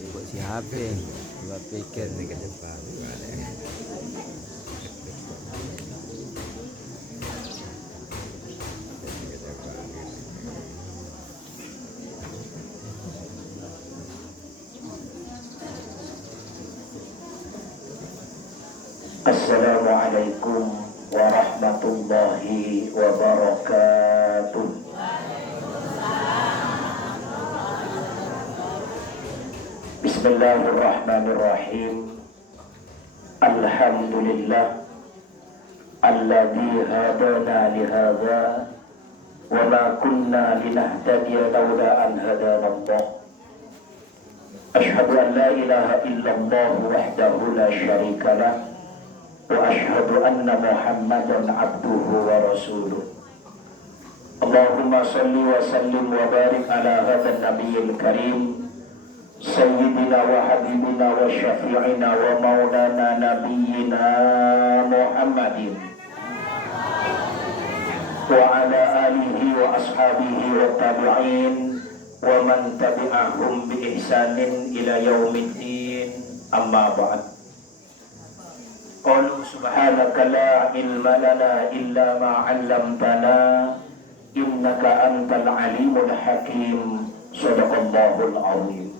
Buat si HP buat pikir Ini ke depan gimana ya? Ini ke depan gitu. Assalamualaikum warahmatullahi wabarakatuh. Bismillahirrahmanirrahim. Alhamdulillah alladzi hadana lihadza wa ma kunna linahtadiya laula an hadana Allah. Asyhadu an la ilaha illallah wahdahu la syarika lah wa asyhadu anna Muhammadan abduhu wa rasuluh. Allahumma salli wa sallim wa barik ala hadzal nabiyil karim sayyidina wa habibina wa syafi'ina wa maulana nabiyyina Muhammadin wa ala alihi wa ashabihi wa tabi'in wa man tabi'ahum bi ihsanin ila yaumiddin, amma ba'd. Qalu subhanaka la ilma lana illa ma 'allamtana innaka antal alimul hakim. Shadaqallahul azim.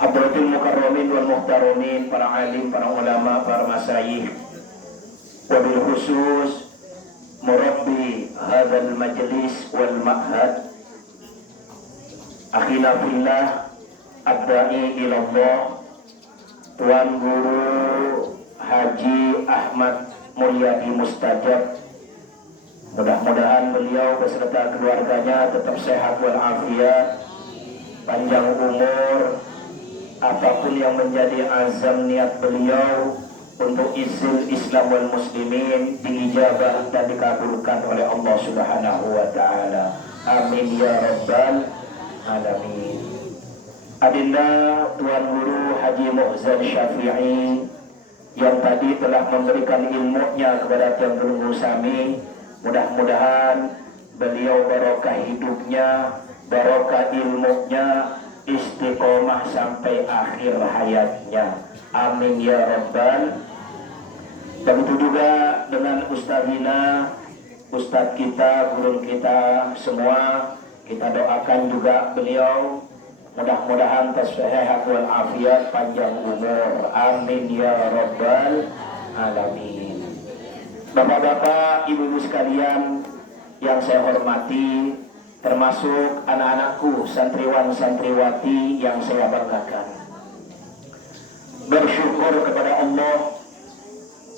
Hadratul mukarramin wal muhtaramin, para alim, para ulama, para masyayikh, wabil khusus murabbi hadzal majlis wal ma'had, akhina fillah ad-da'i ila Allah, Tuan Guru Haji Ahmad Mulyadi Mustajab. Mudah-mudahan beliau beserta keluarganya tetap sehat walafiat, panjang umur. Apapun yang menjadi azam niat beliau untuk isil Islam wal muslimin diijabah dan dikabulkan oleh Allah Subhanahu wa taala. Amin ya rabbal alamin. Adinda Tuan Guru Haji Muhzan Syafi'i yang tadi telah memberikan ilmunya kepada Tuan Guru Sami, mudah-mudahan beliau barokah hidupnya, barokah ilmunya, istiqomah sampai akhir hayatnya. Amin ya rabbal. Begitu juga dengan Ustadzina, Ustadz kita, guru kita semua, kita doakan juga beliau mudah-mudahan sehat wal afiat, panjang umur. Amin ya rabbal alamin. Bapak-bapak, ibu-ibu sekalian yang saya hormati, termasuk anak-anakku, santriwan-santriwati yang saya banggakan. Bersyukur kepada Allah,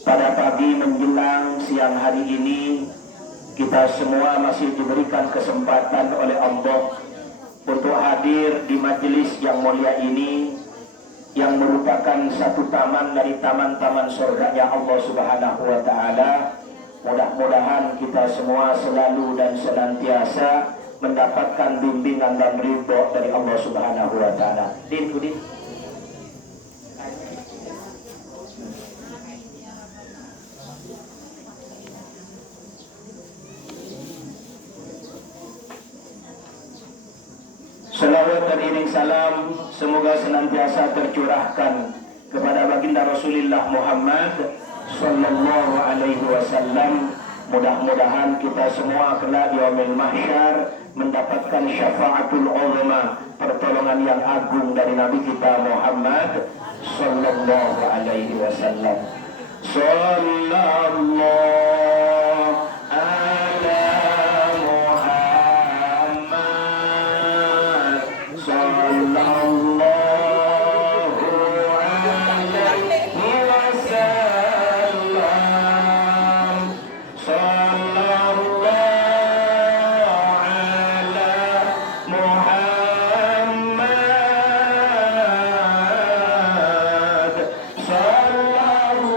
pada pagi menjelang siang hari ini kita semua masih diberikan kesempatan oleh Allah untuk hadir di majelis yang mulia ini, yang merupakan satu taman dari taman-taman surganya Allah Subhanahu wa taala. Mudah-mudahan kita semua selalu dan senantiasa mendapatkan bimbingan dan ridho dari Allah Subhanahu wa taala. Din. Salawat dan iring salam semoga senantiasa tercurahkan kepada baginda Rasulullah Muhammad sallallahu alaihi wasallam. Mudah-mudahan kita semua kelak di yaumil mahsyar mendapatkan syafaatul uzma, pertolongan yang agung dari Nabi kita Muhammad sallallahu alaihi wasallam. Sallallahu ala Muhammad, sallallahu alaihi wasallam, sallallahu ala Muhammad, sallallahu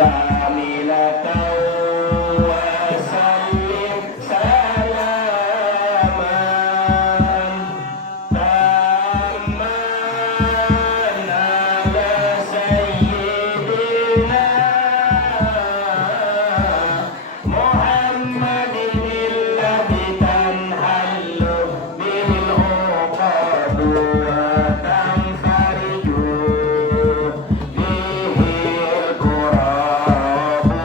kamilatan wa sallim salaman tamman ala sayyidina Muhammadin alladhi tanhallu bihil uqadu wa tanfariju bihil qurabu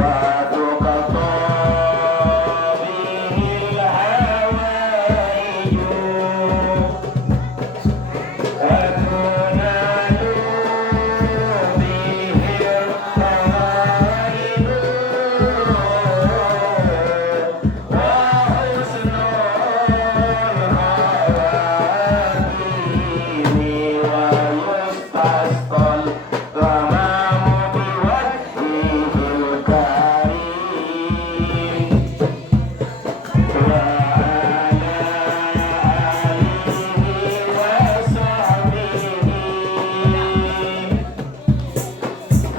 wa tuqatta bihil hawaiju wa tunalu bihil fawaidu wa husnul khawatimi wa yustasqal ghamamu biwajhihil karim wa ala alihi wa sahbihi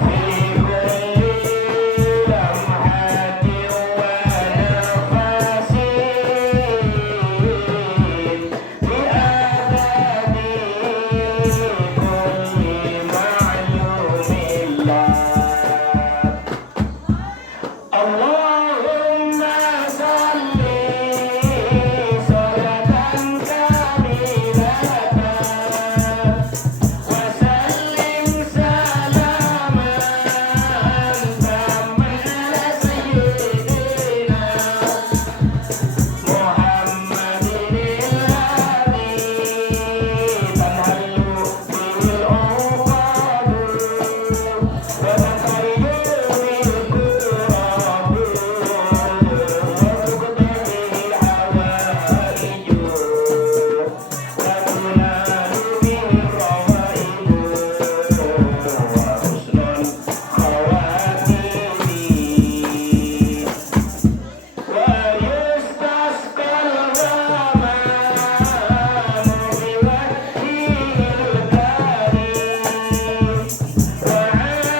fi kulli lamhatin wa nafasin bi adadi kulli ma'lumillah. Allahumma salli salatan kamilatan wa sallim salaman tamman ala sayyidina Muhammadin alladhi tanhallu bihil uqadu wa tanfariju bihil qurabu wa tuqda bihil hawaiju wa tunalu bihil rawaidu wa husnul khawatimi wa yustasqal ghamamu biwajhihil karim wa ala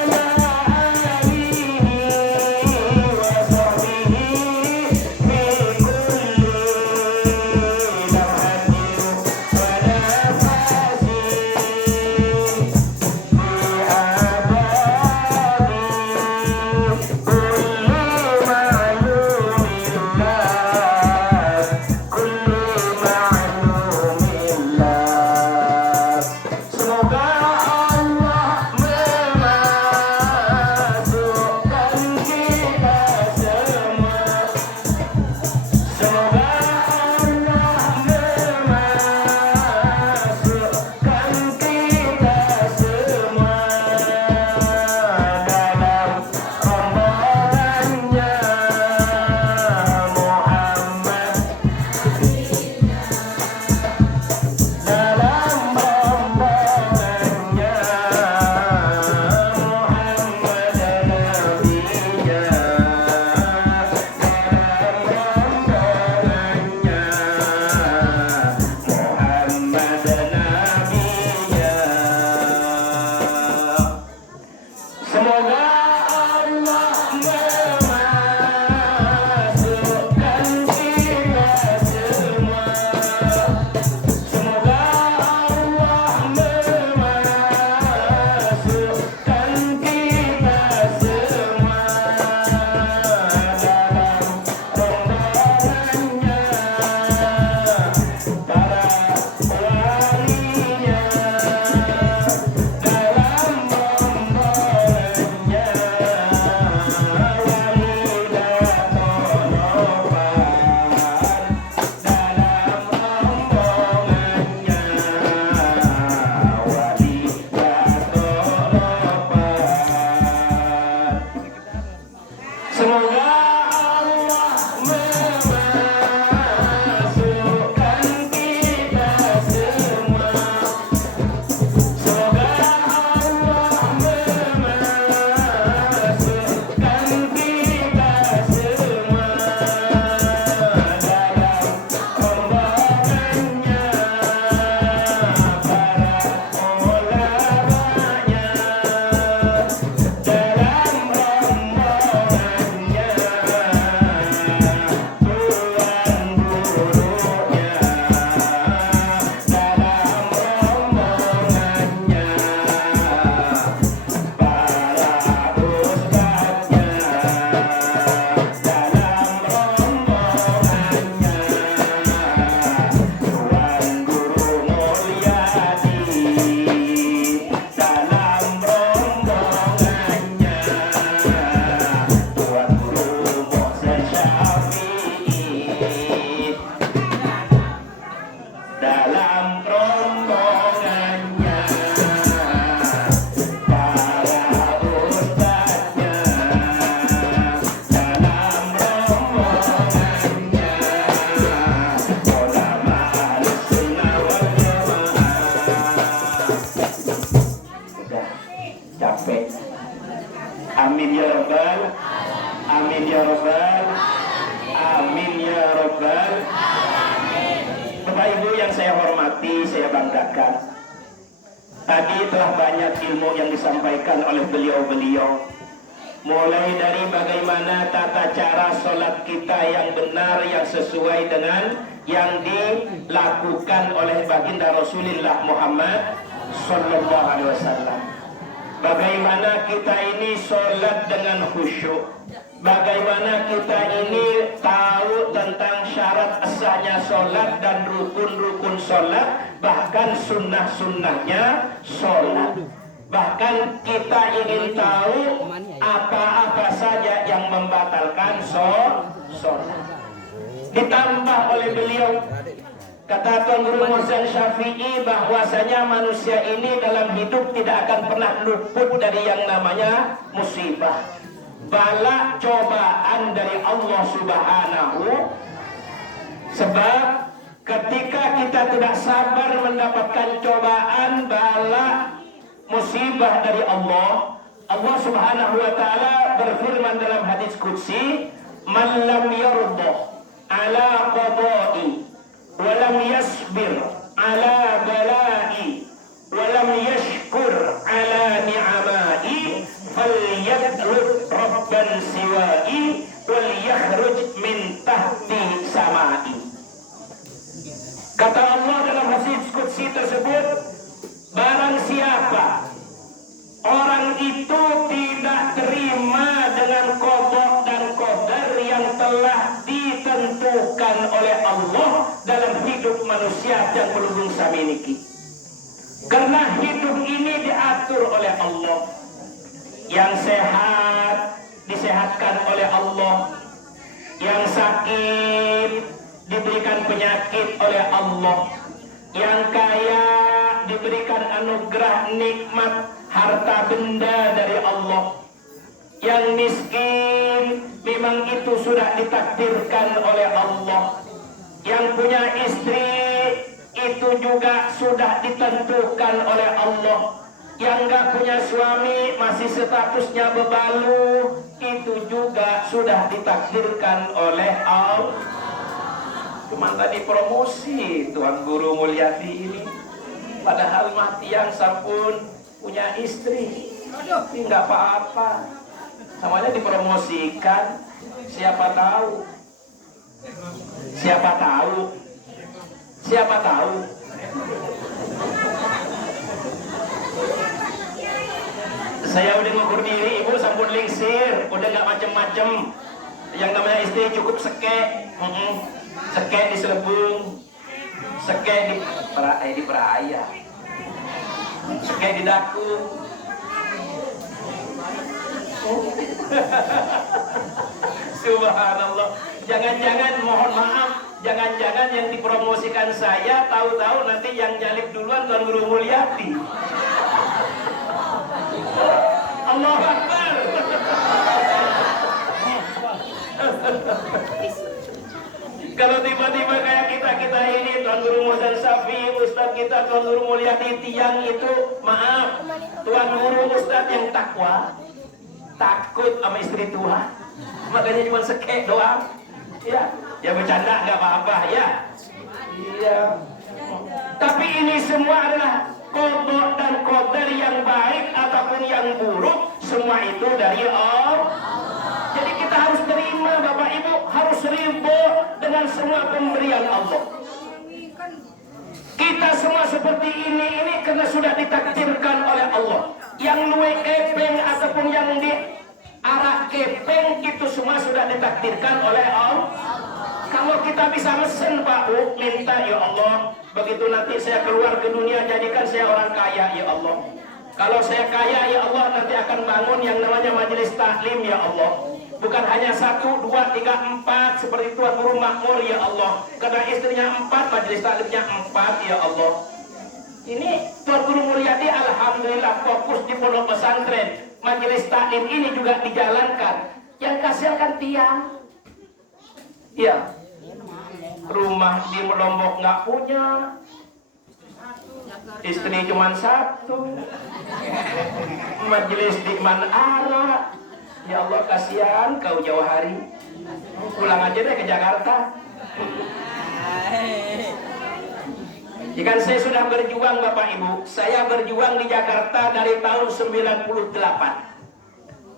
Amin ya rabbal, amin ya rabbal, amin ya rabbal. Bapak Ibu yang saya hormati, saya banggakan, tadi telah banyak ilmu yang disampaikan oleh beliau-beliau, mulai dari bagaimana tata cara sholat kita yang benar, yang sesuai dengan yang dilakukan oleh baginda Rasulullah Muhammad Sallallahu Alaihi Wasallam. Bagaimana kita ini sholat dengan khusyuk, bagaimana kita ini tahu tentang syarat sahnya sholat dan rukun-rukun sholat, bahkan sunnah-sunnahnya sholat. Bahkan kita ingin tahu apa-apa saja yang membatalkan sholat. Ditambah oleh beliau, kata Tuan Guru Muhammad Syafi'i, bahwasanya manusia ini dalam hidup tidak akan pernah luput dari yang namanya musibah, bala, cobaan dari Allah Subhanahu. Sebab ketika kita tidak sabar mendapatkan cobaan, bala, musibah dari Allah, Allah Subhanahu wa taala berfirman dalam hadis qudsi, "Man lam yarda ala qada'i wa lam yasbir ala bala'i wa lam yashkur ala ni'amai falyatlub rabban siwa'i wal yakhruj min tahti samai." Kata Allah dalam hadis qudsi tersebut, barang siapa orang itu tidak terima dengan qada dan qadar yang telah ditentukan oleh Allah dalam hidup manusia yang melulung saminiki. Karena hidup ini diatur oleh Allah. Yang sehat disehatkan oleh Allah, yang sakit diberikan penyakit oleh Allah, yang kaya diberikan anugerah nikmat harta benda dari Allah, yang miskin memang itu sudah ditakdirkan oleh Allah, yang punya istri itu juga sudah ditentukan oleh Allah, yang gak punya suami masih statusnya bebalu itu juga sudah ditakdirkan oleh Allah. Cuma tadi promosi Tuan Guru Mulyadi ini, padahal mati yang sampun punya istri, tapi nggak apa-apa, namanya dipromosikan. Siapa tahu, siapa tahu, siapa tahu. Saya udah ngukur diri, ibu sampun lingsir, udah nggak macem-macem. Yang namanya istri cukup seke, seke di selebung, seke di peraya, seke di daku. Subhanallah. Jangan-jangan, mohon maaf, jangan-jangan yang dipromosikan saya, tahu-tahu nanti yang nyalip duluan Tuan Guru Mulyadi. Allah Akbar. Kalau tiba-tiba kayak kita ini, Tuan Guru Muhammad Syafi'i, Ustadz kita Tuan Guru Mulyadi, tiang itu, maaf, Tuan Guru Ustadz yang takwa, takut sama istri tua, makanya cuma sekek doang. Ya, ya bercanda nggak apa-apa ya. Iya. Tapi ini semua adalah qada dan qadar yang baik ataupun yang buruk, semua itu dari Allah. Jadi kita harus terima, Bapak Ibu, harus ridho dengan semua pemberian Allah. Kita semua seperti ini karena sudah ditakdirkan oleh Allah. Yang luwe kepeng ataupun yang di arah kepeng itu semua sudah ditakdirkan oleh Allah. Kalau kita bisa mesen, Pak Bu, minta, ya Allah, begitu nanti saya keluar ke dunia, jadikan saya orang kaya, ya Allah. Kalau saya kaya, ya Allah, nanti akan bangun yang namanya majelis taklim, ya Allah. Bukan hanya 1, 2, 3, 4 seperti Tuan Guru Makmur, ya Allah. Karena istrinya 4, majelis taklimnya 4, ya Allah. Ini Tuan Guru Mulyadi alhamdulillah fokus di pondok pesantren. Majelis taklim ini juga dijalankan. Yang kasihan kan tiang. Iya. Rumah di Lombok nggak punya, Istri cuma satu. Majelis di Manara. Ya Allah, kasihan kau jauh hari. Pulang aja deh ke Jakarta. Jika saya sudah berjuang Bapak Ibu, saya berjuang di Jakarta dari tahun 98.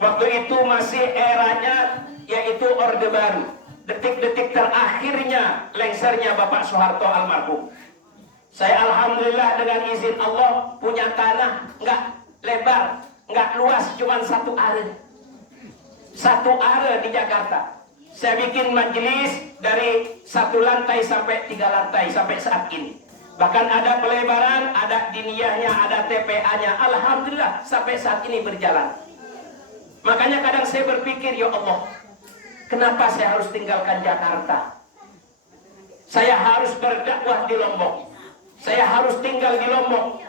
Waktu itu masih eranya yaitu Orde Baru. Detik-detik terakhirnya lengsernya Bapak Soeharto almarhum. Saya alhamdulillah dengan izin Allah punya tanah nggak lebar, nggak luas, cuma 1 are. 1 are di Jakarta. Saya bikin majelis dari 1 lantai sampai 3 lantai sampai saat ini. Bahkan ada pelebaran, ada diniyahnya, ada TPA-nya. Alhamdulillah sampai saat ini berjalan. Makanya kadang saya berpikir, ya Allah, kenapa saya harus tinggalkan Jakarta? Saya harus berdakwah di Lombok. Saya harus tinggal di Lombok.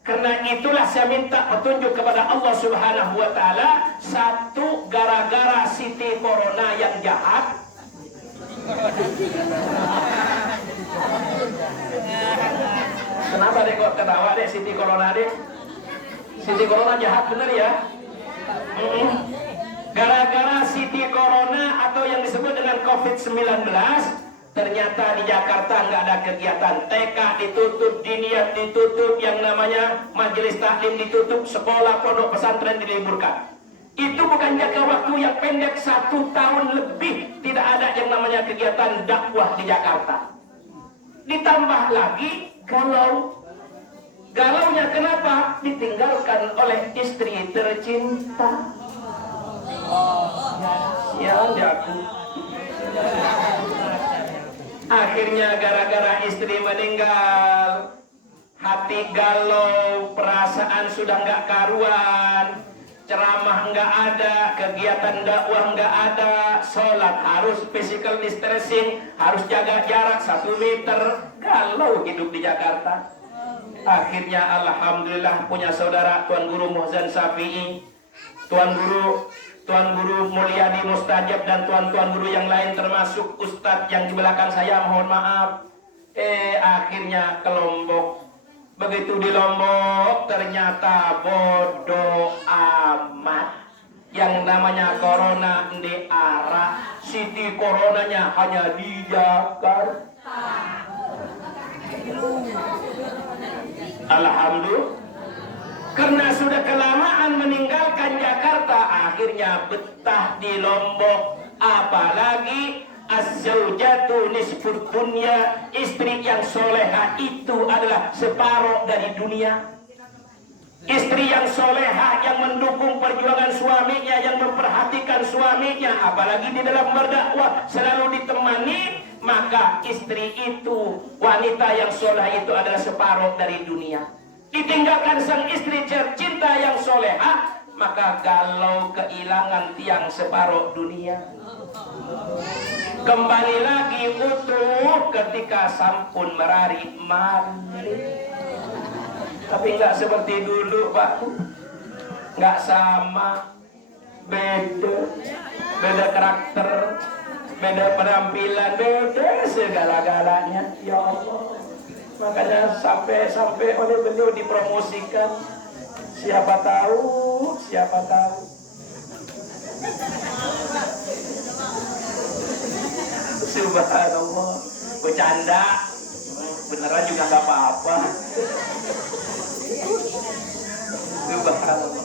Karena itulah saya minta petunjuk kepada Allah Subhanahu wa Ta'ala. 1, gara-gara Siti Corona yang jahat. Kenapa deh kok ketawa deh Siti Corona deh? Siti Corona jahat bener ya? Gara-gara Siti Corona atau yang disebut dengan COVID-19, ternyata di Jakarta nggak ada kegiatan. TK ditutup, diniyah ditutup, yang namanya majelis taklim ditutup, sekolah pondok pesantren diliburkan. Itu bukan jangka waktu yang pendek, 1 tahun lebih tidak ada yang namanya kegiatan dakwah di Jakarta. Ditambah lagi galaunya kenapa? Ditinggalkan oleh istri tercinta. Sial ya aku. Akhirnya gara-gara istri meninggal, hati galau, perasaan sudah nggak karuan, ceramah nggak ada, kegiatan dakwah nggak ada, sholat harus physical distancing, harus jaga jarak 1 meter, galau hidup di Jakarta. Akhirnya alhamdulillah punya saudara Tuan Guru Muhzan Syafi'i, Tuan Guru Mulyadi Mustajab, dan tuan-tuan guru yang lain termasuk Ustadz yang di belakang saya, mohon maaf. Akhirnya ke Lombok. Begitu di Lombok ternyata bodoh amat. Yang namanya corona di arah, Siti Coronanya hanya di Jakarta. Alhamdulillah. Karena sudah kelamaan meninggalkan Jakarta, akhirnya betah di Lombok. Apalagi az-zaujatu nisfud dunya, istri yang soleha itu adalah separuh dari dunia. Istri yang soleha yang mendukung perjuangan suaminya, yang memperhatikan suaminya, apalagi di dalam berdakwah selalu ditemani, maka istri itu, wanita yang soleha itu adalah separuh dari dunia. Ditinggalkan sang istri tercinta yang soleha, maka galau kehilangan tiang separuh dunia. Kembali lagi utuh ketika sampun merari mandi. Tapi nggak seperti dulu Pak, nggak sama, beda karakter, beda penampilan, beda segala-galanya. Ya Allah. Makanya sampai oleh beliau dipromosikan. Siapa tahu. Subhanallah. Bercanda, beneran juga nggak apa-apa. Subhanallah.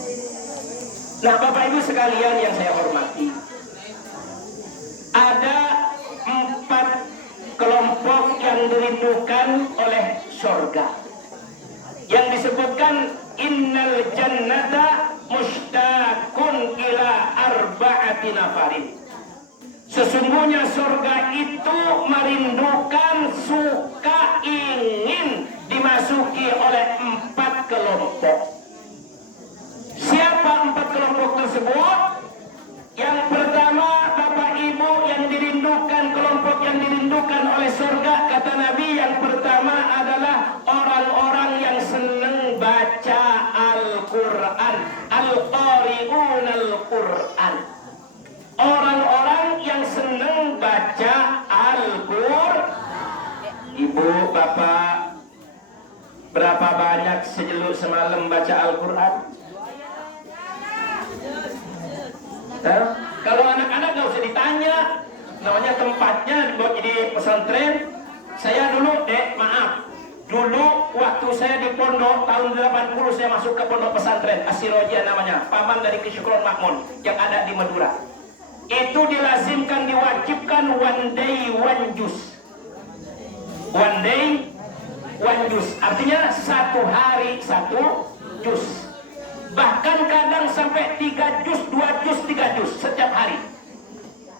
Nah, Bapak Ibu sekalian yang saya hormati, ada 4 kelompok yang dirindukan oleh surga, yang disebutkan innal jannata mushtaqun ila arba'ati nafarin. Sesungguhnya surga itu merindukan, suka, ingin dimasuki oleh 4 kelompok. Siapa 4 kelompok tersebut? Yang pertama, Bapak Ibu, yang dirindukan, kelompok yang dirindukan oleh surga, kata Nabi, yang pertama adalah orang-orang yang senang baca Al-Quran, Al-Qari'un Al-Quran. Orang-orang yang senang baca Al-Quran. Ibu, Bapak, Berapa banyak sejeluk semalam baca Al-Quran? Kalau anak-anak nggak usah ditanya, namanya tempatnya buat jadi pesantren. Saya dulu, maaf, dulu waktu saya di pondok tahun 80 saya masuk ke pondok pesantren Asirojia namanya, paman dari Kesyukuran Makmun yang ada di Madura. Itu dilazimkan, diwajibkan one day one juz. One day one juz, artinya satu hari satu juz. Bahkan kadang sampai 3 juz, 2 juz, 3 juz setiap hari.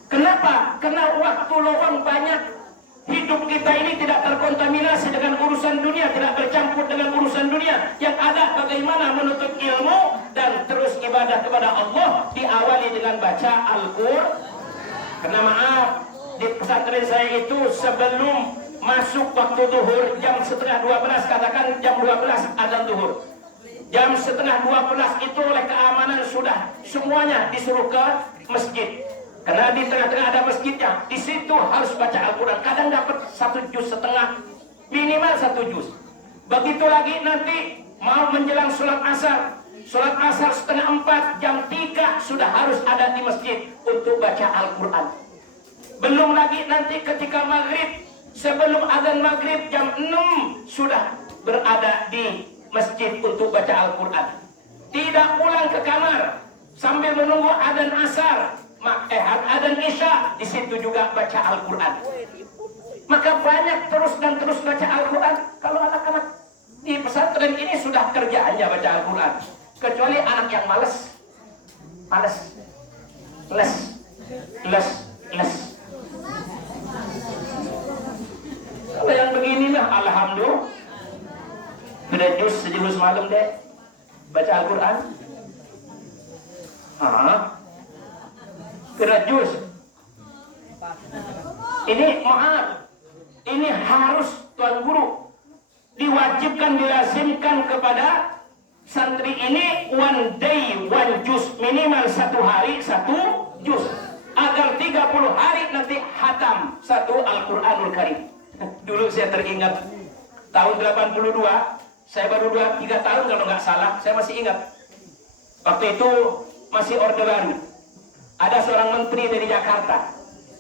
Kenapa? Karena waktu luang banyak. Hidup kita ini tidak terkontaminasi dengan urusan dunia, tidak bercampur dengan urusan dunia. Yang ada bagaimana menuntut ilmu dan terus ibadah kepada Allah, diawali dengan baca Al-Qur'an. Karena maaf, di pesantren saya itu sebelum masuk waktu zuhur jam setengah 12, katakan jam 12 azan zuhur. Jam setengah 12 itu oleh keamanan sudah semuanya disuruh ke masjid. Karena di tengah-tengah ada masjidnya. Di situ harus baca Al-Quran. Kadang dapat 1 juz setengah, minimal 1 juz. Begitu lagi nanti mau menjelang sholat asar. Sholat asar setengah 4, jam 3 sudah harus ada di masjid untuk baca Al-Quran. Belum lagi nanti ketika maghrib, sebelum azan maghrib jam 6 sudah berada di masjid untuk baca Al-Quran. Tidak pulang ke kamar sambil menunggu adzan asar, adzan isya, di situ juga baca Al-Quran. Maka banyak terus dan terus baca Al-Quran. Kalau anak-anak di pesantren ini sudah kerjaannya baca Al-Quran. Kecuali anak yang males, les. Kalau yang beginilah, alhamdulillah. Sudah juz sejuz malam deh baca Al-Quran. Sudah juz. Ini maaf, ini harus tuan guru diwajibkan, dilazimkan kepada santri ini one day one juz, minimal 1 hari 1 juz, agar 30 hari nanti hatam 1 Al-Quranul Karim. Dulu saya teringat tahun 82, saya baru 2-3 tahun kalau nggak salah, saya masih ingat. Waktu itu masih Orde Baru. Ada seorang menteri dari Jakarta.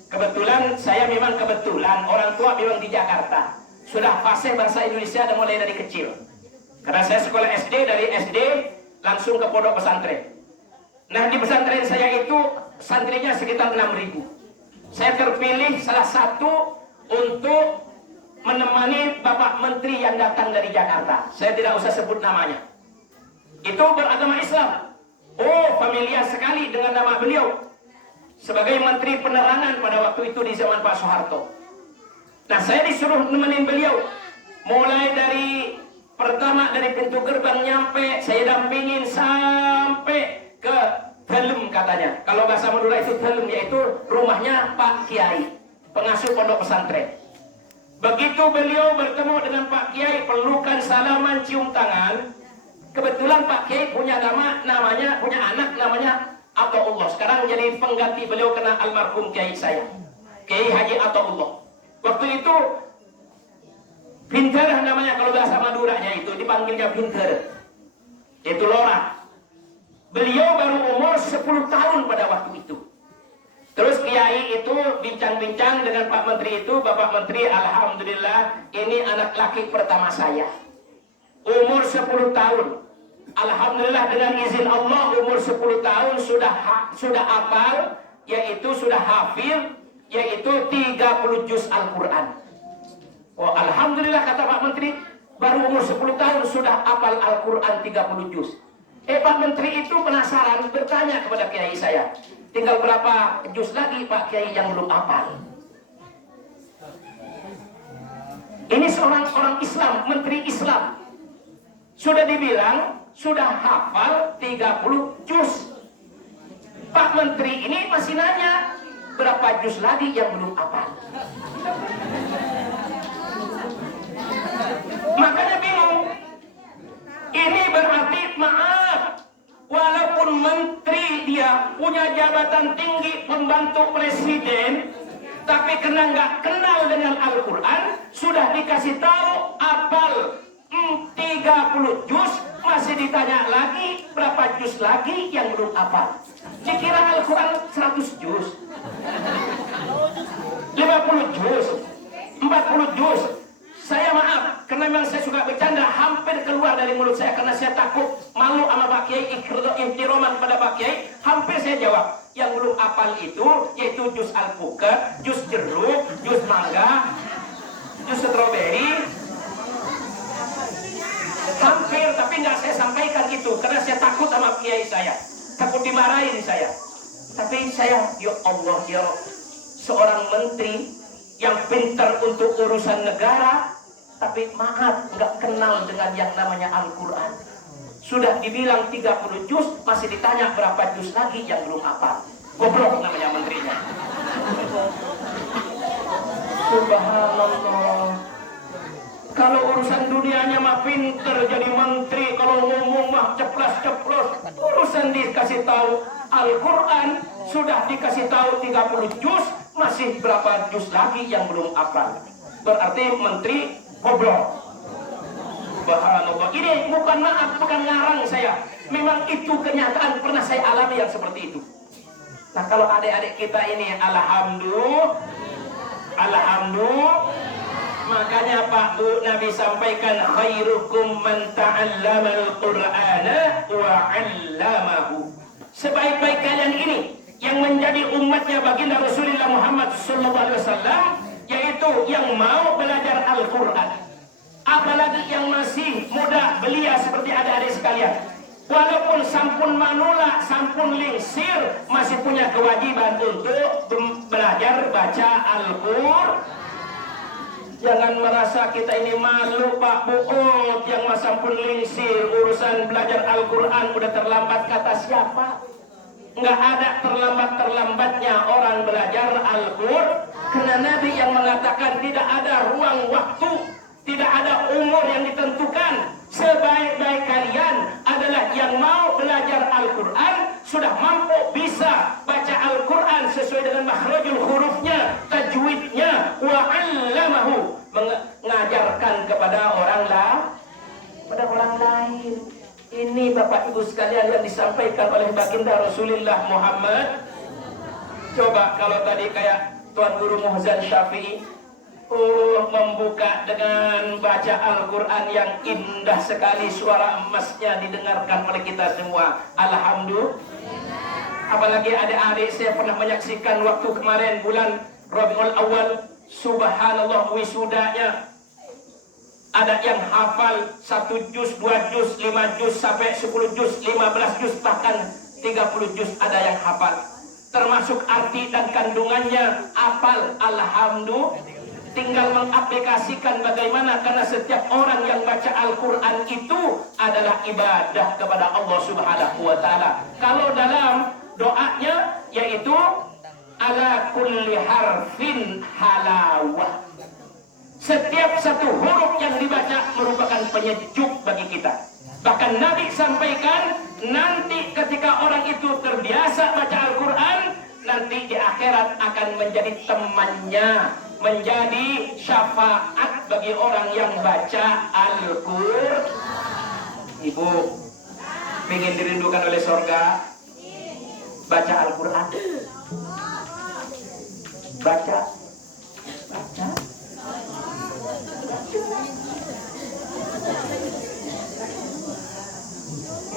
Kebetulan, saya memang kebetulan, orang tua memang di Jakarta. Sudah fasih bahasa Indonesia dan mulai dari kecil. Karena saya sekolah SD, dari SD langsung ke pondok pesantren. Nah, di pesantren saya itu santrinya sekitar 6.000. Saya terpilih salah satu untuk menemani Bapak Menteri yang datang dari Jakarta. Saya tidak usah sebut namanya. Itu beragama Islam. Oh, familiar sekali dengan nama beliau sebagai Menteri Penerangan pada waktu itu di zaman Pak Soeharto. Nah, saya disuruh nemenin beliau. Mulai dari pertama dari pintu gerbang nyampe, saya dampingin sampai ke Helm katanya. Kalau bahasa Madura itu Helm, yaitu rumahnya Pak Kiai, pengasuh pondok pesantren. Begitu beliau bertemu dengan Pak Kiai, pelukan, salaman, cium tangan. Kebetulan Pak Kiai punya punya anak namanya Ataullah. Sekarang jadi pengganti beliau kena almarhum Kiai saya, Kiai Haji Ataullah. Waktu itu Pinter namanya, kalau bahasa Maduranya itu dipanggilnya Pinter. Itu Lora. Beliau baru umur 10 tahun pada waktu itu. Terus Kiai itu bincang-bincang dengan Pak Menteri itu, Bapak Menteri, alhamdulillah ini anak laki pertama saya. Umur 10 tahun. Alhamdulillah dengan izin Allah umur 10 tahun sudah hafal, yaitu sudah hafil, yaitu 30 juz Al-Quran. Oh, alhamdulillah kata Pak Menteri, baru umur 10 tahun sudah hafal Al-Quran 30 juz. Pak Menteri itu penasaran, bertanya kepada Kiai saya, tinggal berapa juz lagi Pak Kiai yang belum hafal? Ini seorang orang Islam, Menteri Islam. Sudah dibilang, sudah hafal 30 juz. Pak Menteri ini masih nanya, berapa juz lagi yang belum hafal? Makanya bingung. Ini berarti, maaf, walaupun menteri dia punya jabatan tinggi, pembantu presiden, tapi karena nggak kenal dengan Al-Quran, sudah dikasih tahu apal 30 juz, masih ditanya lagi berapa juz lagi yang belum hafal. Dikira Al-Quran 100 juz, 50 juz, 40 juz. Saya maaf, karena memang saya suka bercanda, hampir keluar dari mulut saya karena saya takut malu sama Pak Kiai, ikhtiroman pada Pak Kiai. Hampir saya jawab, yang belum hafal itu yaitu juz alpukat, juz jeruk, juz mangga, juz stroberi. Hampir, tapi nggak saya sampaikan itu karena saya takut sama Kiai saya, takut dimarahin saya. Tapi saya, ya Allah, ya seorang menteri yang pintar untuk urusan negara, tapi maaf nggak kenal dengan yang namanya Al-Quran. Sudah dibilang 30 juz, masih ditanya berapa juz lagi yang belum hafal. Goblok namanya menterinya. Subhanallah. Kalau urusan dunianya mah pinter jadi menteri, kalau ngomong mah ceplas-ceplos. Urusan dikasih tahu Al-Quran, sudah dikasih tahu 30 juz, masih berapa juz lagi yang belum hafal. Berarti menteri goblok. Subhanallah. Ini bukan maaf, bukan ngarang saya. Memang itu kenyataan, pernah saya alami yang seperti itu. Nah, kalau adik-adik kita ini alhamdulillah, makanya Pak Bu Nabi sampaikan khairukum man ta'allamal Qur'ana wa 'allamahu. Sebaik-baik kalian ini yang menjadi umatnya baginda Rasulullah Muhammad SAW, yaitu yang mau belajar Al-Quran. Apalagi yang masih muda belia seperti adik-adik sekalian, walaupun sampun manula, sampun lingsir, masih punya kewajiban untuk belajar baca Al-Quran. Jangan merasa kita ini malu Pak Buut yang sampun lingsir, urusan belajar Al-Quran udah terlambat, kata siapa? Nggak ada terlambat-terlambatnya orang belajar Al-Quran, karena Nabi yang mengatakan tidak ada ruang waktu, tidak ada umur yang ditentukan. Sebaik-baik kalian adalah yang mau belajar Al-Quran, sudah mampu bisa baca Al-Quran sesuai dengan makhrajul hurufnya, tajwidnya, wa 'allamahu, mengajarkan kepada orang lain. Ini Bapak Ibu sekalian yang disampaikan oleh baginda Rasulullah Muhammad. Coba kalau tadi kayak Tuan Guru Muhzan Syafi'i membuka dengan baca Al-Quran yang indah sekali, suara emasnya didengarkan oleh kita semua. Alhamdulillah. Apalagi adik-adik saya pernah menyaksikan waktu kemarin bulan Rabiul Awal, subhanallah, wisudanya. Ada yang hafal 1 juz, 2 juz, 5 juz, sampai 10 juz, 15 juz, bahkan 30 juz ada yang hafal. Termasuk arti dan kandungannya hafal. Alhamdulillah. Tinggal mengaplikasikan bagaimana, karena setiap orang yang baca Al-Quran itu adalah ibadah kepada Allah Subhanahu wa Ta'ala. Kalau dalam doanya yaitu ala kulli harfin halawah. Setiap satu huruf yang dibaca merupakan penyejuk bagi kita. Bahkan Nabi sampaikan, nanti ketika orang itu terbiasa baca Al-Quran, nanti di akhirat akan menjadi temannya, menjadi syafaat bagi orang yang baca Al-Quran. Ibu, ingin dirindukan oleh surga? Baca Al-Quran. Baca.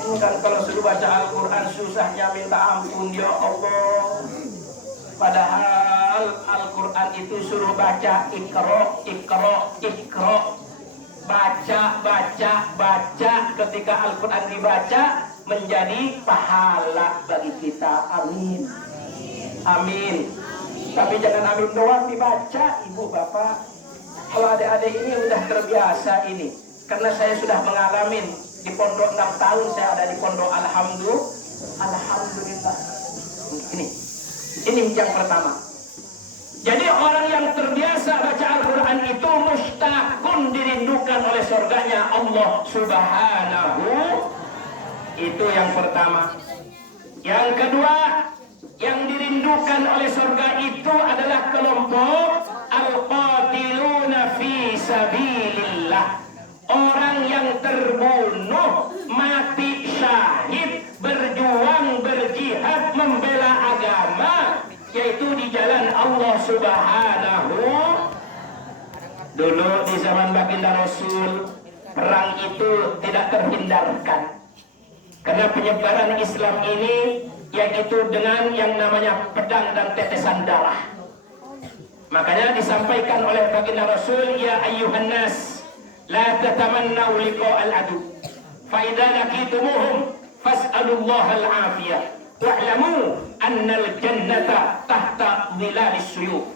Ini kan kalau sudah baca Al-Quran susahnya minta ampun, ya Allah. Padahal Al-Quran itu suruh baca ikro. Baca. Ketika Al-Quran dibaca menjadi pahala bagi kita. Amin. Tapi jangan amin doang dibaca, ibu bapak. Kalau adik-adik ini udah terbiasa ini. Karena saya sudah mengalami di pondok 6 tahun, saya ada di pondok. Alhamdulillah. Ini yang pertama. Jadi orang yang terbiasa baca Al-Quran itu mustaqun, dirindukan oleh surganya Allah Subhanahu. Itu yang pertama. Yang kedua, yang dirindukan oleh surga itu adalah kelompok al-qatiluna fi sabilillah. orang yang terbunuh, mati syahid, berjuang, berjihad, membela agama, yaitu di jalan Allah Subhanahu. Dulu di zaman baginda Rasul, perang itu tidak terhindarkan. Karena penyebaran Islam ini yaitu dengan yang namanya pedang dan tetesan darah. Makanya disampaikan oleh baginda Rasul, ya ayyuhan nas, la tatamannaw liqa'al adu. Fa idza laqitumuhum fas'alullaha al-'afiyah wa'lamu annal jannata tahta dhilalis suyuf.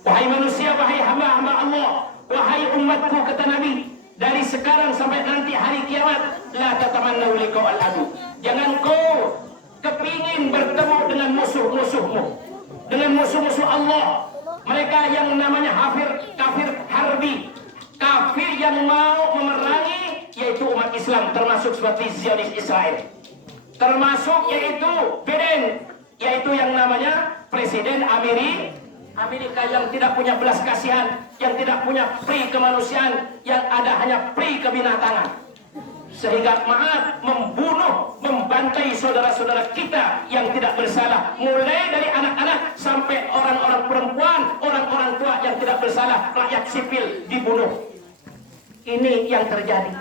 Wahai manusia, wahai hamba-hamba Allah, wahai umatku, kata Nabi, dari sekarang sampai nanti hari kiamat, la tatamannaw liqa'al adu. Jangan kau kepingin bertemu dengan musuh-musuhmu, dengan musuh-musuh Allah. Mereka yang namanya kafir harbi, kafir yang mau memerangi, yaitu umat Islam, termasuk seperti Zionis Israel, termasuk yaitu Biden, yaitu yang namanya Presiden Amerika yang tidak punya belas kasihan, yang tidak punya pri kemanusiaan, yang ada hanya pri kebinatangan, sehingga membunuh, membantai saudara-saudara kita yang tidak bersalah, mulai dari anak-anak sampai orang-orang perempuan, orang-orang tua yang tidak bersalah, rakyat sipil dibunuh. Ini yang terjadi.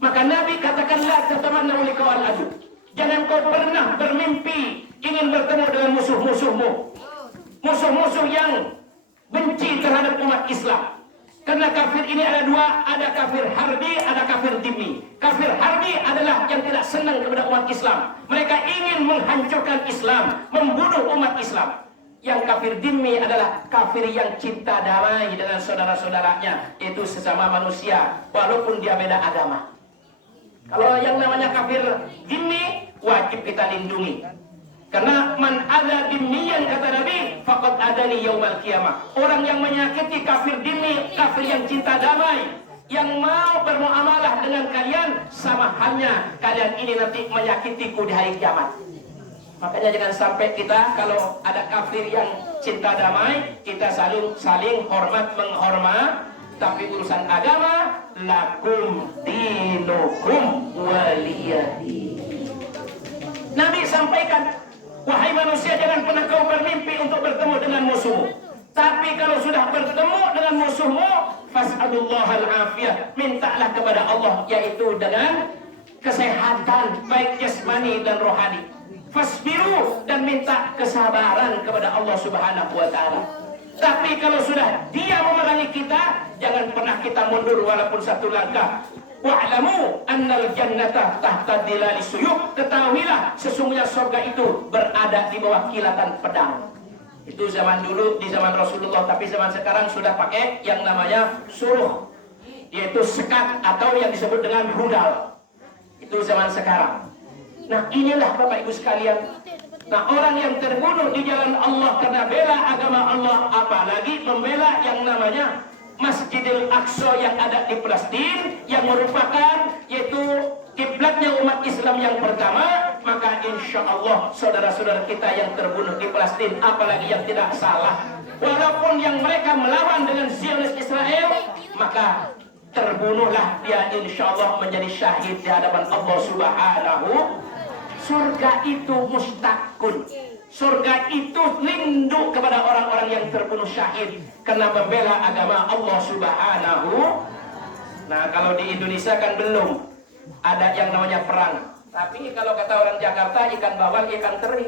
Maka Nabi katakan, la tatamannaw liqa'al adu. Jangan kau pernah bermimpi ingin bertemu dengan musuh-musuhmu, musuh-musuh yang benci terhadap umat Islam. Karena kafir ini ada dua, ada kafir harbi, ada kafir dhimmi. Kafir harbi adalah yang tidak senang kepada umat Islam. Mereka ingin menghancurkan Islam, membunuh umat Islam. Yang kafir dhimmi adalah kafir yang cinta damai dengan saudara-saudaranya, yaitu sesama manusia, walaupun dia beda agama. Kalau yang namanya kafir dhimmi, wajib kita lindungi. Karena man ada dhimmiyan, kata Nabi, faqad adani yaumal qiyamah. Orang yang menyakiti kafir dhimmi, kafir yang cinta damai, yang mau bermuamalah dengan kalian, sama halnya kalian ini nanti menyakitiku di hari kiamat. Makanya jangan sampai kita kalau ada kafir yang cinta damai, kita saling hormat menghormat, tapi urusan agama, lakum dinukum waliyadi. Nabi sampaikan, wahai manusia, jangan pernah kau bermimpi untuk bertemu dengan musuhmu. Tapi kalau sudah bertemu dengan musuhmu, fas'alullahal afiyah, mintalah kepada Allah, yaitu dengan kesehatan baik jasmani dan rohani. Fasbiru, dan minta kesabaran kepada Allah Subhanahu wa taala. Tapi kalau sudah dia memerangi kita, jangan pernah kita mundur walaupun satu langkah. Wa'lamu annal jannata tahta dhilalis suyuf. Ketahuilah sesungguhnya surga itu berada di bawah kilatan pedang. Itu zaman dulu di zaman Rasulullah, tapi zaman sekarang sudah pakai yang namanya suruh, yaitu sekat atau yang disebut dengan rudal. Itu zaman sekarang. Nah, inilah Bapak Ibu sekalian. Nah, orang yang terbunuh di jalan Allah karena bela agama Allah, apalagi membela yang namanya Masjidil Aqsa yang ada di Palestina, yang merupakan yaitu kiblatnya umat Islam yang pertama, maka insya Allah saudara-saudara kita yang terbunuh di Palestina, apalagi yang tidak salah, walaupun yang mereka melawan dengan Zionis Israel, maka terbunuhlah dia, insya Allah menjadi syahid di hadapan Allah Subhanahu. Surga itu mustaqun. Surga itu rindu kepada orang-orang yang terbunuh syahid karena membela agama Allah Subhanahu. Nah, kalau di Indonesia kan belum ada yang namanya perang. Tapi kalau kata orang Jakarta, ikan bawal, ikan teri.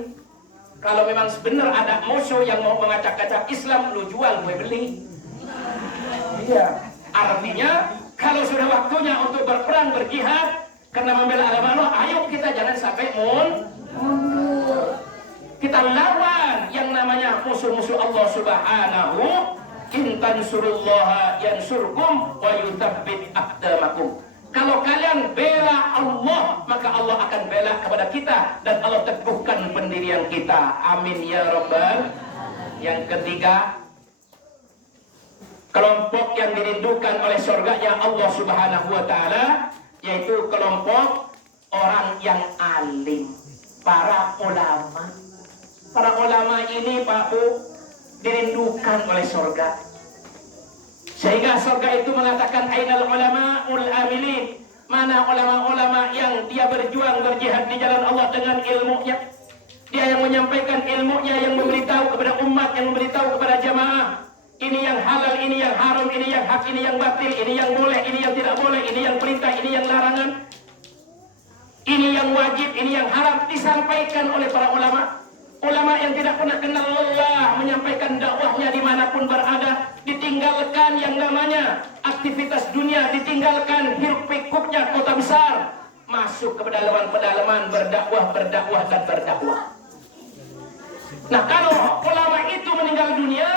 Kalau memang benar ada musuh yang mau mengacak-acak Islam, lu jual, gue beli. Iya. Artinya kalau sudah waktunya untuk berperang, berjihad karena membela agama Allah, ayo kita jangan sampai mundur. Kita lawan yang namanya musuh-musuh Allah Subhanahu. In tansurullaha yansurkum wa yuthabbit aqdamakum. Kalau kalian bela Allah, maka Allah akan bela kepada kita dan Allah teguhkan pendirian kita. Amin ya rabbal. Yang ketiga, kelompok yang dirindukan oleh surganya Allah Subhanahu wa taala, yaitu kelompok orang yang alim, para ulama. Para ulama ini, Pak Bu, dirindukan oleh surga. Sehingga surga itu mengatakan ainal ulama'ul amilin, mana ulama-ulama yang dia berjuang berjihad di jalan Allah dengan ilmunya. Dia yang menyampaikan ilmunya, yang memberitahu kepada umat, yang memberitahu kepada jamaah. Ini yang halal, ini yang haram, ini yang hak, ini yang batil, ini yang boleh, ini yang tidak boleh, ini yang perintah, ini yang larangan. Ini yang wajib, ini yang haram, disampaikan oleh para ulama. Ulama yang tidak pernah kenal Allah menyampaikan dakwahnya dimanapun berada, ditinggalkan yang namanya aktivitas dunia, ditinggalkan hiruk pikuknya kota besar, masuk ke pedalaman-pedalaman berdakwah dan berdakwah. Nah, kalau ulama itu meninggal dunia,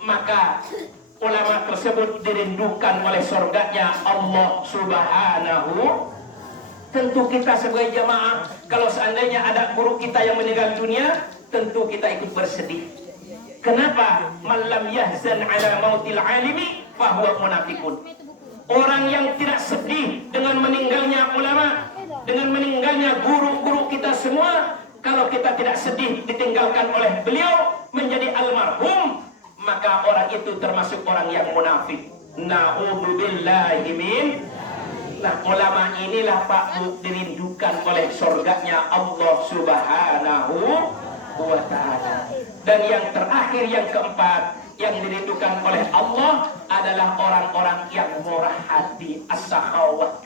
maka ulama tersebut dirindukan oleh surganya Allah Subhanahu. Tentu kita sebagai jamaah, kalau seandainya ada guru kita yang meninggal dunia, tentu kita ikut bersedih. Kenapa? Man lam yahzan ala mautil alimi fahuwa munafiqun. Orang yang tidak sedih dengan meninggalnya ulama, dengan meninggalnya guru-guru kita semua, kalau kita tidak sedih ditinggalkan oleh beliau menjadi almarhum, maka orang itu termasuk orang yang munafik. Na'udzubillahi min. Nah, ulama inilah Pak Bu dirindukan oleh surganya Allah Subhanahu wa ta'ala. Dan yang terakhir, yang keempat, yang dirindukan oleh Allah adalah orang-orang yang murah hati, as-sakhawah,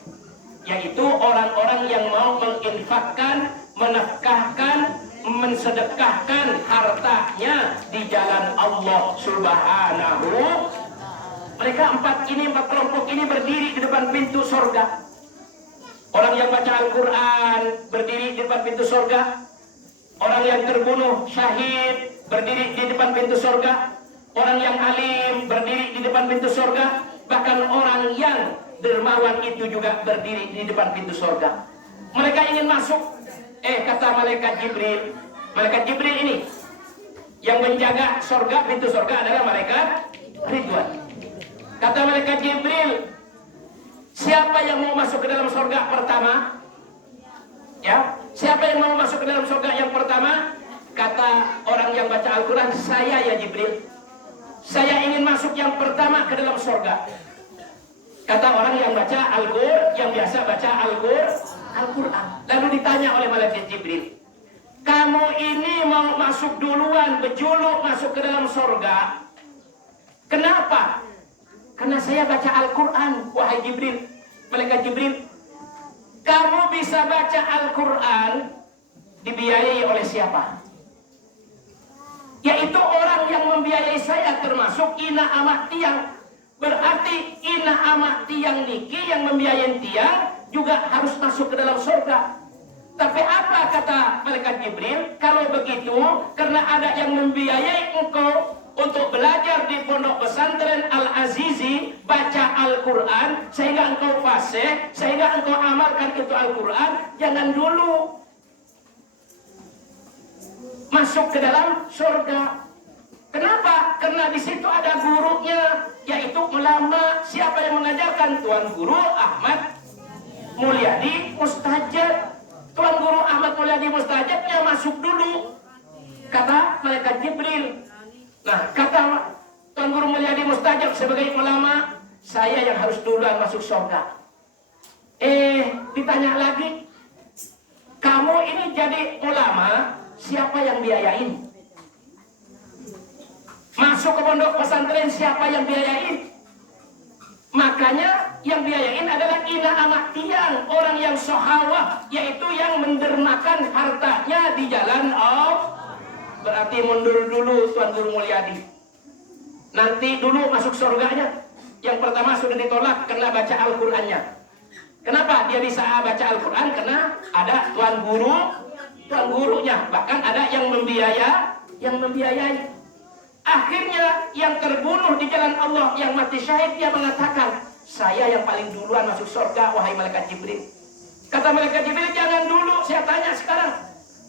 yaitu orang-orang yang mau menginfakkan, menafkahkan, mensedekahkan hartanya di jalan Allah Subhanahu. Mereka empat kelompok ini berdiri di depan pintu surga. Orang yang baca Al-Quran berdiri di depan pintu surga. Orang yang terbunuh syahid berdiri di depan pintu surga. Orang yang alim berdiri di depan pintu surga. Bahkan orang yang dermawan itu juga berdiri di depan pintu surga. Mereka ingin masuk. Kata malaikat Jibril. Malaikat Jibril ini yang menjaga surga, pintu surga adalah malaikat Ridwan. Kata malaikat Jibril, siapa yang mau masuk ke dalam surga pertama? Ya, siapa yang mau masuk ke dalam surga yang pertama? Kata orang yang baca Al-Quran, saya ya Jibril. Saya ingin masuk yang pertama ke dalam surga. Kata orang yang baca Al-Quran, yang biasa baca Al-Quran. Lalu ditanya oleh malaikat Jibril, kamu ini mau masuk duluan, berjuluk masuk ke dalam surga. Kenapa? Karena saya baca Al-Quran, wahai Jibril. Malaikat Jibril, kamu bisa baca Al-Quran dibiayai oleh siapa? Yaitu orang yang membiayai saya, termasuk ina amak tiang. Berarti ina amak tiang niki yang membiayai tiang juga harus masuk ke dalam surga. Tapi apa kata malaikat Jibril? Kalau begitu, karena ada yang membiayai engkau untuk belajar di pondok pesantren Al-Azizi, baca Al-Quran, sehingga engkau fasih, sehingga engkau amalkan itu Al-Quran, jangan dulu masuk ke dalam surga. Kenapa? Karena di situ ada gurunya, yaitu ulama. Siapa yang mengajarkan? Tuan Guru Ahmad Mulyadi Mustajab. Tuan Guru Ahmad Mulyadi Mustajabnya masuk dulu, kata malaikat Jibril. Nah, kata Tuan Guru Mulyadi Mustajab sebagai ulama, saya yang harus duluan masuk surga. Ditanya lagi, kamu ini jadi ulama, siapa yang biayain? Masuk ke pondok pesantren, siapa yang biayain? Makanya yang biayain adalah ina amak tiang, orang yang sohawah, yaitu yang mendermakan hartanya di jalan Allah. Berarti mundur dulu Tuan Guru Mulyadi. Nanti dulu masuk surganya. Yang pertama sudah ditolak karena baca Al-Qur'annya. Kenapa dia bisa baca Al-Quran? Karena ada tuan gurunya. Bahkan ada yang membiayai. Akhirnya yang terbunuh di jalan Allah, yang mati syahid, dia mengatakan, saya yang paling duluan masuk surga, wahai malaikat Jibril. Kata malaikat Jibril, jangan dulu, saya tanya sekarang.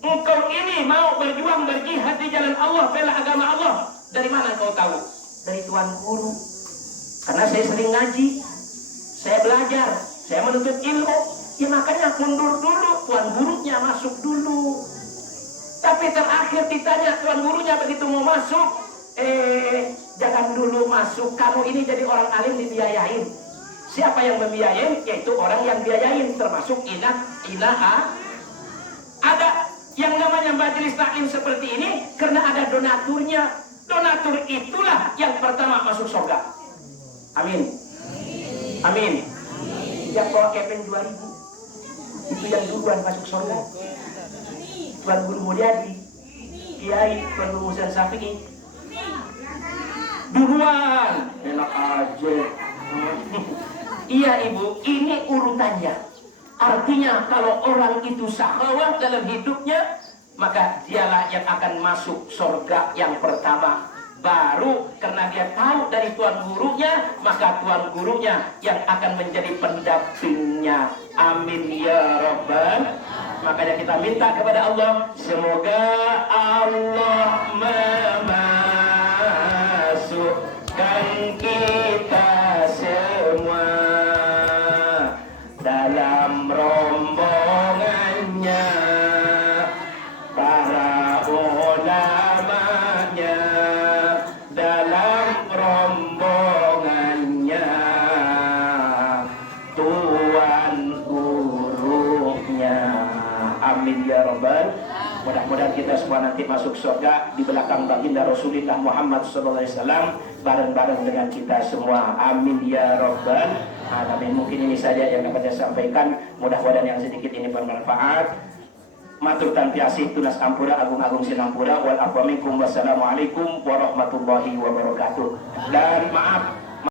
Engkau ini mau berjuang berjihad di jalan Allah, bela agama Allah. Dari mana engkau tahu? Dari tuan guru. Karena saya sering ngaji, saya belajar, saya menuntut ilmu. Ya makanya mundur dulu, tuan gurunya masuk dulu. Tapi terakhir ditanya tuan gurunya begitu mau masuk, Jangan dulu masuk, kamu ini jadi orang alim dibiayain. Siapa yang membiayain? Yaitu orang yang biayain, termasuk inaha. Ada yang namanya majelis taklim seperti ini karena ada donaturnya. Donatur itulah yang pertama masuk surga. Amin. Amin. Yang bawa kepeng 2000 itu yang duluan masuk surga. Tuan Guru Mulyadi, Kiai Tuan Guru Musa Syafi'i duluan. Enak aja. Iya ibu, ini urutannya. Artinya kalau orang itu sahwat dalam hidupnya, maka dialah yang akan masuk surga yang pertama. Baru karena dia tahu dari tuan gurunya, maka tuan gurunya yang akan menjadi pendampingnya. Amin ya Rabbal. Makanya kita minta kepada Allah, semoga Allah memasukkan kita semua dalam rombongannya, para ulamanya dalam rombongannya, tuan gurunya. Amin ya Rabbal. Mudah-mudahan kita semua nanti masuk surga di belakang baginda Rasulullah Muhammad SAW bareng-bareng dengan kita semua. Amin ya Rabbal alamin. Mungkin ini saja yang dapat saya sampaikan. Mudah-mudahan yang sedikit ini bermanfaat. Matur tanpi asih tunas ampura agung-agung sinampura wal afwa minkum. Wassalamualaikum warahmatullahi wabarakatuh. Dan maaf